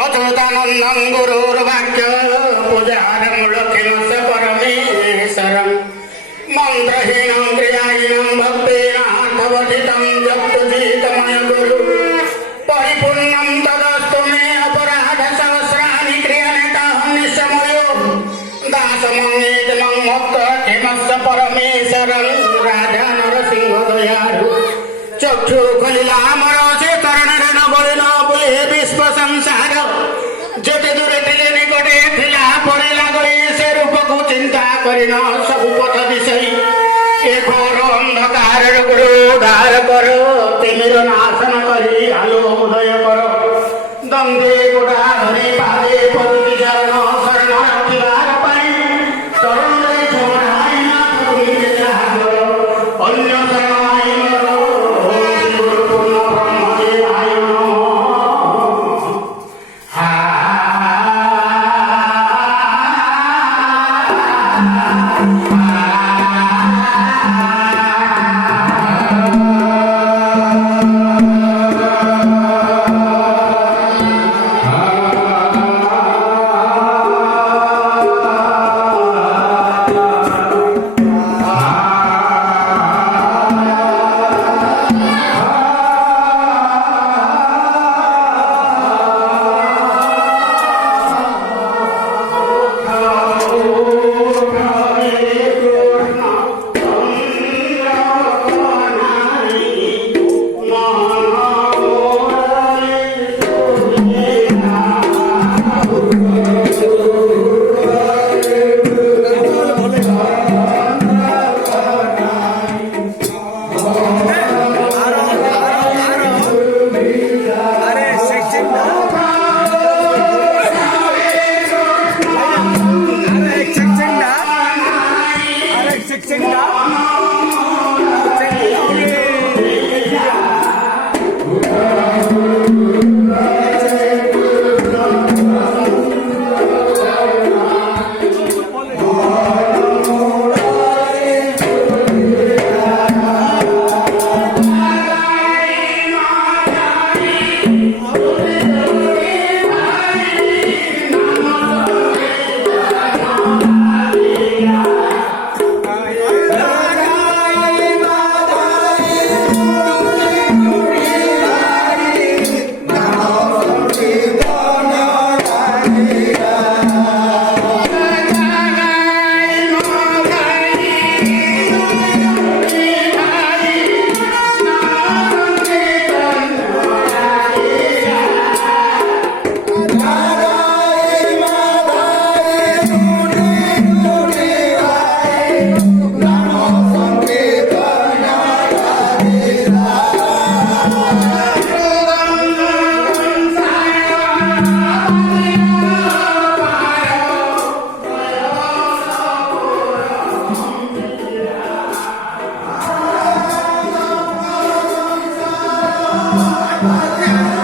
अच्युतानन्दं गुरुर्वाक्य पूजारं लक्ष्मीश्च परमेश्वरं मन्त्रहीनं क्रियाहीनं भक्तेनार्थवर्धितं जप्तुजितमय गुरु परिपूर्णं तदस्तु मे अपराधसहस्राणि क्रियन्ताहं निशमयो दासमङ्गेतमं मोक्षेमस्य परमेश्वरं राजा नरसिंह दयालु चक्षु खलिलामरसे तरणरेण बलिन बुले विश्व संसार जेते दूरे ଥିଲେ ନିକଟେ ଥିଲା ପଡ଼ିଲା ଗଳି ସେ ରୂପକୁ ଚିନ୍ତା କରିନ ସବୁ ପଥ ବିଷୟୀ ଏ ଘୋର ଅନ୍ଧକାରର ଗୁରୁ ଉଦ୍ଧାର କର ତିମିର ନାଶନ କରି ଆଲୋ ଉଦୟ କର ଦଣ୍ଡେ ଗୋଡ଼ା ଧରି ପାଦେ ପତି ଚରଣ ଶରଣ ରଖିବାର ପାଇଁ ତରୁଣରେ ଛୋଡ଼ାଇ ନା ପୁରୀ ଯାହା ଅନ୍ୟ ଶରଣ ଆଇନର ଗୁରୁ ପୂର୍ଣ୍ଣ ବ୍ରହ୍ମଦେବାୟ Yeah.